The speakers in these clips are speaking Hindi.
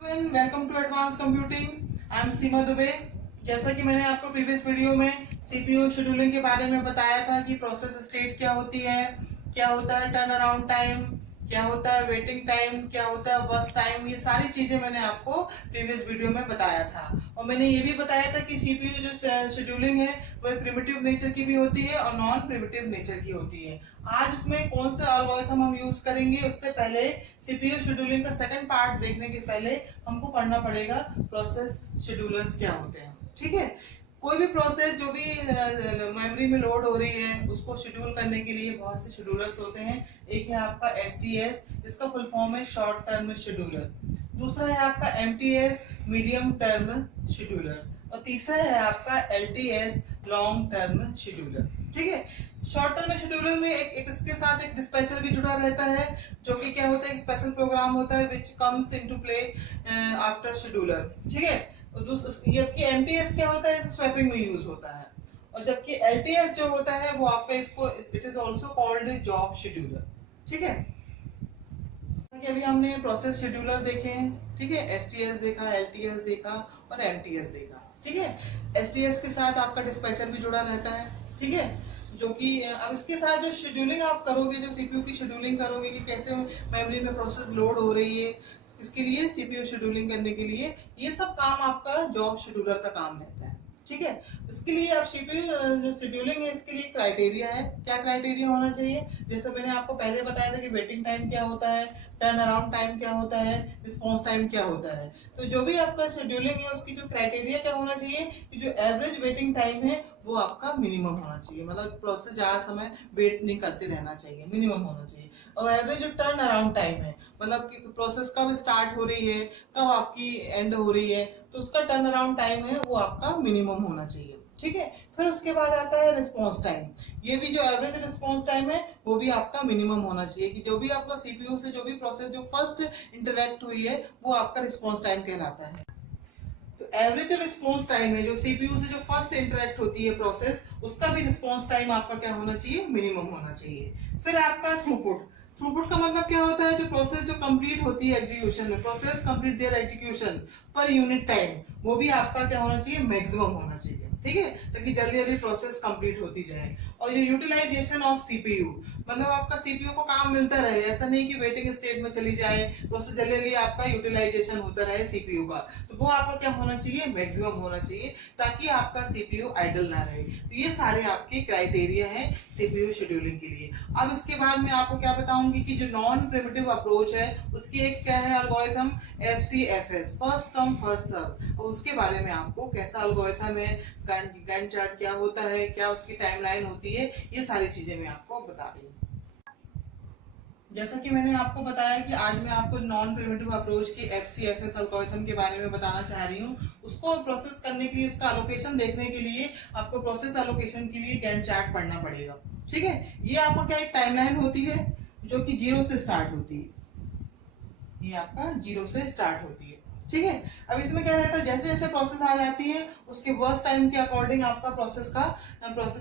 Welcome to advance computing. I am Seema Dubey. जैसा कि मैंने आपको प्रीवियस वीडियो में सीपीयू शेड्यूलिंग के बारे में बताया था कि प्रोसेस स्टेट क्या होती है, क्या होता है टर्न अराउंड टाइम, क्या होता है वेटिंग टाइम, क्या होता है वर्स्ट टाइम, ये सारी चीजें मैंने आपको प्रीवियस वीडियो में बताया था। और मैंने ये भी बताया था कि सीपीयू जो शेड्यूलिंग है वो प्रिमिटिव नेचर की भी होती है और नॉन प्रिमिटिव नेचर की होती है। आज उसमें कौन सा एल्गोरिथम हम यूज करेंगे उससे पहले सीपीयू शेड्यूलिंग का सेकंड पार्ट देखने के पहले हमको पढ़ना पड़ेगा प्रोसेस शेड्यूलर्स क्या होते हैं। ठीक है, कोई भी प्रोसेस जो भी मेमोरी में लोड हो रही है उसको शेड्यूल करने के लिए बहुत से शेड्यूलर्स होते हैं। एक है आपका एसटीएस, इसका फुल फॉर्म है शॉर्ट टर्म शेड्यूलर। दूसरा है आपका एमटीएस, मीडियम टर्म शेड्यूलर। और तीसरा है आपका एलटीएस, लॉन्ग टर्म शेड्यूलर। ठीक है, शॉर्ट टर्म शेड्यूलर में एक इसके साथ एक डिस्पैचर भी जुड़ा रहता है जो कि क्या होता है, एक स्पेशल प्रोग्राम होता है which comes into play after scheduler. ठीक है, जबकि एमटीएस क्या होता है, स्वैपिंग में यूज होता है। और जबकि एलटीएस जो होता है वो आपका इसको it is also called job scheduler. ठीक है, अभी हमने प्रोसेस शेड्यूलर देखे हैं। ठीक है, एसटीएस देखा, एलटीएस देखा और एमटीएस देखा। ठीक है, एसटीएस के साथ आपका डिस्पैचर भी जुड़ा रहता है। ठीक है, जो कि अब इसके साथ जो शेड्यूलिंग आप करोगे, जो सीपीयू की शेड्यूलिंग करोगे कि कैसे मेमोरी में प्रोसेस लोड हो रही है, इसके लिए सीपीयू शेड्यूलिंग करने के लिए ये सब काम आपका जॉब शेड्यूलर का काम रहता है। ठीक है, इसके लिए आप सीपीयू जो शेड्यूलिंग है इसके लिए क्राइटेरिया है। क्या क्राइटेरिया होना चाहिए, जैसे मैंने आपको पहले बताया था कि वेटिंग टाइम क्या होता है, टर्न अराउंड टाइम क्या होता है, रिस्पॉन्स टाइम क्या होता है। तो जो भी आपका शेड्यूलिंग है उसकी जो क्राइटेरिया क्या होना चाहिए कि जो एवरेज वेटिंग टाइम है वो आपका मिनिमम होना चाहिए, मतलब प्रोसेस ज्यादा समय वेट नहीं करते रहना चाहिए, मिनिमम होना चाहिए। और एवरेज जो टर्न अराउंड टाइम है, मतलब कि प्रोसेस कब स्टार्ट हो रही है, कब आपकी एंड हो रही है, तो उसका टर्न अराउंड टाइम है वो आपका मिनिमम होना चाहिए। ठीक है, फिर उसके बाद आता है रिस्पॉन्स टाइम। ये भी जो एवरेज रिस्पॉन्स टाइम है वो भी आपका मिनिमम होना चाहिए कि जो भी आपका सीपीयू से जो भी प्रोसेस जो फर्स्ट इंटरेक्ट हुई है वो आपका रिस्पॉन्स टाइम कहलाता है। तो एवरेज जो रिस्पॉन्स टाइम है, जो सीपीयू से जो फर्स्ट इंटरेक्ट होती है प्रोसेस, उसका भी रिस्पॉन्स टाइम आपका क्या होना चाहिए, मिनिमम होना चाहिए। फिर आपका थ्रूपुट। थ्रूपुट का मतलब क्या होता है, जो प्रोसेस जो कंप्लीट होती है एग्जीक्यूशन में, process complete their execution per unit time, वो भी आपका क्या होना चाहिए, मैक्सिमम होना चाहिए। ठीक है, ताकि जल्दी जल्दी प्रोसेस कंप्लीट होती जाए। और ये यूटिलाइजेशन ऑफ सीपीयू, मतलब आपका सीपीयू को काम मिलता रहे, ऐसा नहीं कि वेटिंग स्टेट में चली जाए, प्रोसेस जल्दी जल्दी आपका यूटिलाइजेशन होता रहे सीपीयू का, तो वो आपका क्या होना चाहिए, मैक्सिमम होना चाहिए, ताकि आपका सीपीयू आइडल ना रहे। तो ये सारे आपके क्राइटेरिया हैं सीपीयू शेड्यूलिंग के लिए। अब इसके बाद मैं आपको क्या बताऊंगी कि जो नॉन प्रिमिटिव अप्रोच है उसकी एक क्या है algorithm, FCFS, first come first serve. और उसके बारे में आपको कैसा एल्गोरिथम है, गैंट चार्ट क्या होता है, क्या उसकी टाइमलाइन होती है, ये सारी चीजें मैं आपको बता रही हूँ। जैसा कि मैंने आपको बताया कि आज मैं आपको नॉन प्रिमिटिव अप्रोच की एफसीएफएस एल्गोरिथम के बारे में बताना चाह रही हूँ। उसको प्रोसेस करने के लिए, उसका एलोकेशन देखने के लिए आपको प्रोसेस एलोकेशन के लिए गैंट चार्ट पढ़ना पड़ेगा। ठीक है, ये आपका क्या एक टाइमलाइन होती है जो कि 0 से स्टार्ट होती है। ये आपका 0 से स्टार्ट होती है। ठीक है, अब इसमें क्या रहता है, जैसे जैसे प्रोसेस आ जाती है उसके वर्स्ट टाइम के अकॉर्डिंग आपका प्रोसेस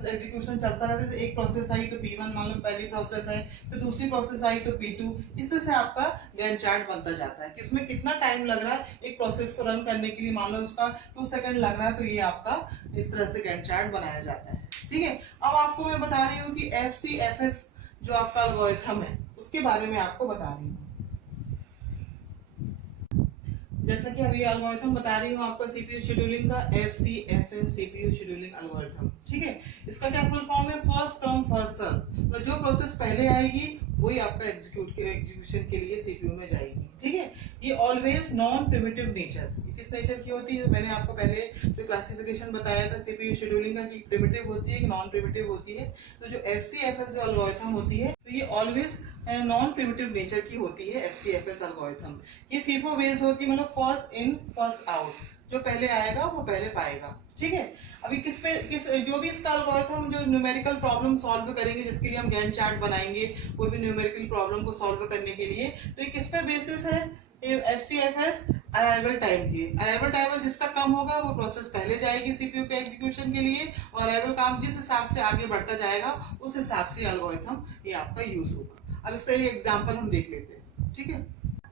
एग्जीक्यूशन चलता रहता है। तो एक प्रोसेस आई तो P1 मान लो पहली प्रोसेस है, फिर दूसरी प्रोसेस आई तो P2, इस तरह से आपका गैंट चार्ट बनता जाता है कि उसमें कितना टाइम लग रहा है एक प्रोसेस को रन करने के लिए। मान लो उसका 2 सेकंड लग रहा है तो ये आपका इस तरह से गैंट चार्ट बनाया जाता है। ठीक है, अब आपको मैं बता रही हूँ कि एफसीएफएस जो आपका एल्गोरिथम है उसके बारे में आपको बता रही हूँ। जैसा कि अभी एल्गोरिथम बता रही हूँ आपका सीपीयू शेड्यूलिंग का, एफसीएफएस सीपीयू शेड्यूलिंग एल्गोरिथम। ठीक है, इसका क्या फुल फॉर्म है, फर्स्ट कम फर्स्ट सर्व। मतलब जो प्रोसेस पहले आएगी वही आपका एग्जीक्यूशन के लिए सीपीयू में जाएगी। ठीक है, ये ऑलवेज नॉन प्रिमिटिव नेचर, किस नेचर की होती है, मैंने आपको पहले जो क्लासिफिकेशन बताया था सीपीयू शेड्यूलिंग का कि प्रिमिटिव होती है कि नॉन प्रिमिटिव होती है। तो जो एफसीएफएस जो एल्गोरिथम होती है तो ये ऑलवेज नॉन प्रिमिटिव नेचर की होती है एफसीएफएस एल्गोरिथम। ये फीफो बेस्ड होती है, मतलब फर्स्ट इन फर्स्ट आउट, जो पहले आएगा वो पहले पाएगा। ठीक है, अभी किस जो भी इसका एल्गोरिथम जो न्यूमेरिकल प्रॉब्लम सॉल्व करेंगे, जिसके लिए हम गैंट चार्ट बनाएंगे कोई भी न्यूमेरिकल प्रॉब्लम को सॉल्व करने के लिए, तो ये किस पे बेसिस है, एफसीएफएस अराइवल टाइम की। अराइवल टाइम जिसका कम होगा वो प्रोसेस पहले जाएगी सीपीयू के एग्जीक्यूशन के लिए, और अराइवल काम जिस हिसाब से आगे बढ़ता जाएगा उस हिसाब से एल्गोरिथम ये आपका यूज होगा। अब इसका ये एग्जांपल हम देख लेते हैं। ठीक है,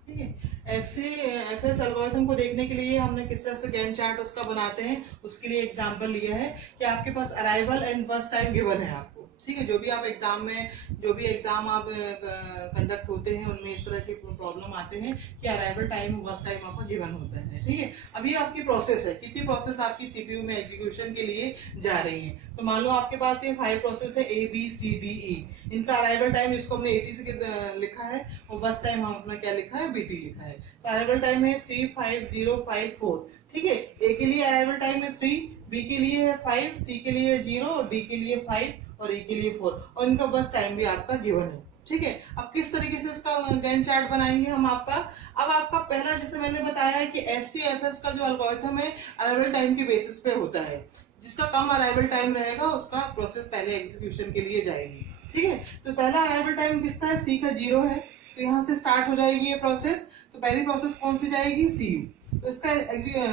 ठीक है, FCFS एल्गोरिथम को देखने के लिए हमने किस तरह से गैंट चार्ट उसका बनाते हैं उसके लिए एग्जांपल लिया है कि आपके पास arrival and first time given है आपको, ठीक है। जो भी आप एग्जाम में जो भी एग्जाम आप कंडक्ट होते हैं उनमें इस तरह के प्रॉब्लम आते हैं कि अराइवल टाइम फर्स्ट टाइम आपका गिवन होता है, ठीक है। अभी आपकी प्रोसेस है, कितनी प्रोसेस आपकी सीपीयू में एग्जीक्यूशन के लिए जा रही है। तो मान लो आपके पास ये 5 प्रोसेस है ABCDE, इनका अराइवल टाइम इसको हमने 80 से लिखा है और फर्स्ट टाइम हम अपना क्या लिखा है BT लिखा है। तो अराइवल टाइम है 35054, ठीक है। ए के लिए अराइवल टाइम है 3, बी के लिए है 5, सी के लिए 0, डी के लिए 5 और ई के लिए 4 और इनका बस टाइम भी आपका गिवन है, ठीक है। अब किस तरीके से इसका गैंट चार्ट बनाएंगे हम आपका। अब आपका पहला जैसे मैंने बताया है कि FCFS का जो एल्गोरिथम है अराइवल टाइम के बेसिस पे होता है, जिसका कम अराइवल टाइम रहेगा उसका प्रोसेस पहले एग्जीक्यूशन के लिए जाएगी, ठीक है। तो पहला अराइवल टाइम किसका है, सी का 0 है, तो यहाँ से स्टार्ट हो जाएगी ये प्रोसेस। तो पहली प्रोसेस कौन सी जाएगी, CU। तो इसका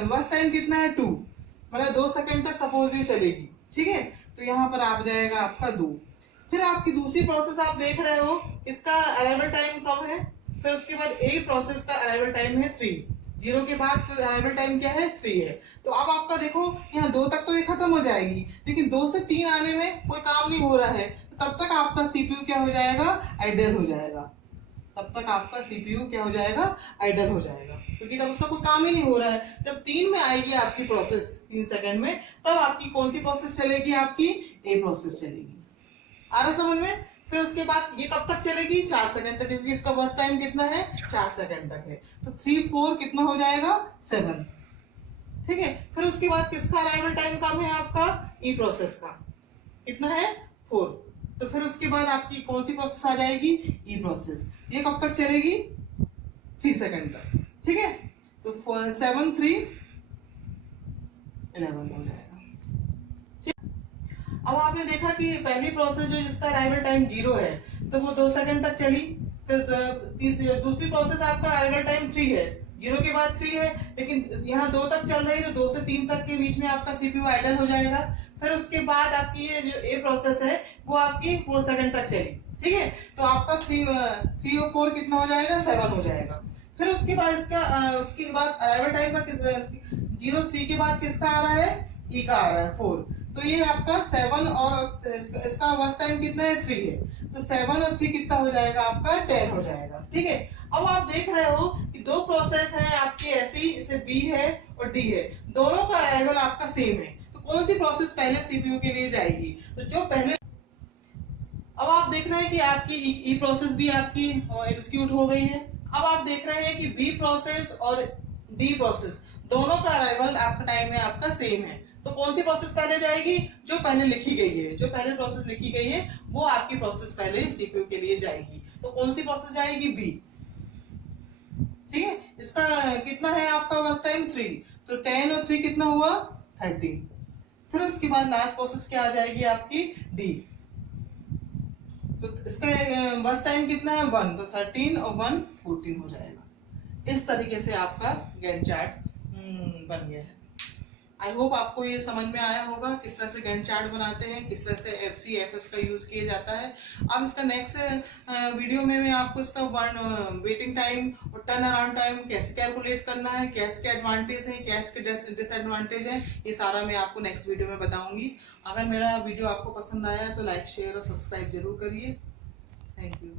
बस टाइम कितना है 2, मतलब 2 सेकंड तक सपोज ये चलेगी, ठीक है। तो यहाँ पर आ जाएगा आपका 2। फिर आपकी दूसरी प्रोसेस आप देख रहे हो इसका अराइवल टाइम कम है, फिर उसके बाद ए प्रोसेस का अराइवल टाइम है 3, 0 के बाद फिर अराइवल टाइम क्या है 3 है। तो अब आपका देखो यहाँ 2 तक तो ये खत्म हो जाएगी, लेकिन 2 से 3 आने में कोई काम नहीं हो रहा है, तो तब तक आपका सीपीयू क्या हो जाएगा, आइडल हो जाएगा। तब तक आपका सीपीयू क्या हो जाएगा, आइडल हो जाएगा, क्योंकि तब उसका कोई काम ही नहीं हो रहा है। जब 3 में आएगी आपकी प्रोसेस 3 सेकंड में, तब आपकी कौन सी प्रोसेस चलेगी, आपकी ए प्रोसेस चलेगी। आ रहा समझ में। फिर उसके बाद ये कब तक चलेगी, 4 सेकंड तक, क्योंकि इसका बस टाइम कितना है 4 सेकंड तक है। तो 3 4 कितना हो जाएगा 7, ठीक है। फिर उसके बाद किसका अराइवल टाइम कम है, आपका ई प्रोसेस का कितना है 4। तो फिर उसके बाद आपकी कौन सी प्रोसेस आ जाएगी, ई प्रोसेस। ये कब तक चलेगी 3 सेकंड तक, ठीक है। तो 7 3 11 हो जाएगा। अब आपने देखा कि पहली प्रोसेस जो जिसका अराइवल टाइम 0 है तो वो 2 सेकंड तक चली। फिर दूसरी प्रोसेस आपका अराइवल टाइम 3 है, 0 के बाद 3 है, लेकिन यहाँ 2 तक चल रही है, तो 2 से 3 तक के बीच में आपका सीपीयू आइडल हो जाएगा। फिर उसके बाद आपकी ये जो ए प्रोसेस है वो आपकी 4 सेकंड तक चली, ठीक है। तो आपका 3 और 4 कितना हो जाएगा, 7 हो जाएगा। फिर उसके बाद उसके बाद अराइवल टाइम का 0 3 के बाद किसका आ रहा है, ई का आ रहा है 4। तो ये आपका 7 और इसका बस टाइम कितना है 3 है, तो 7 और 3 कितना हो जाएगा, आपका 10 हो जाएगा, ठीक है। अब आप देख रहे हो कि 2 प्रोसेस है आपकी ऐसी, जैसे बी है और डी है, दोनों का अराइवल आपका सेम है। तो कौन सी प्रोसेस पहले सीपीयू के लिए जाएगी, तो जो पहले। अब आप देख रहे हैं कि आपकी ई प्रोसेस भी आपकी एग्जीक्यूट हो गई है। अब आप देख रहे हैं कि बी प्रोसेस और डी प्रोसेस दोनों का अराइवल आपका टाइम है आपका सेम है। तो कौन सी प्रोसेस पहले जाएगी, जो पहले लिखी गई है, जो पहले प्रोसेस लिखी गई है वो आपकी प्रोसेस पहले सीपीयू के लिए जाएगी। तो कौन सी प्रोसेस जाएगी, बी, ठीक है। इसका कितना है आपका बस टाइम 3, तो 10 और 3 कितना हुआ 13। फिर उसके बाद लास्ट प्रोसेस क्या आ जाएगी आपकी, डी। तो इसका बस टाइम कितना है 1, तो 13 और 1 14 हो जाएगा। इस तरीके से आपका गैंट चार्ट बन गया है। आई होप आपको ये समझ में आया होगा किस तरह से गैंट चार्ट बनाते हैं, किस तरह से FCFS का यूज किया जाता है। अब इसका नेक्स्ट वीडियो में मैं आपको इसका वेटिंग टाइम और टर्न अराउंड टाइम कैसे कैलकुलेट करना है, कैसे के एडवांटेज है, कैसे के डिसएडवांटेज है, ये सारा मैं आपको नेक्स्ट वीडियो में बताऊंगी। अगर मेरा वीडियो आपको पसंद आया तो लाइक शेयर और सब्सक्राइब जरूर करिए। Thank you.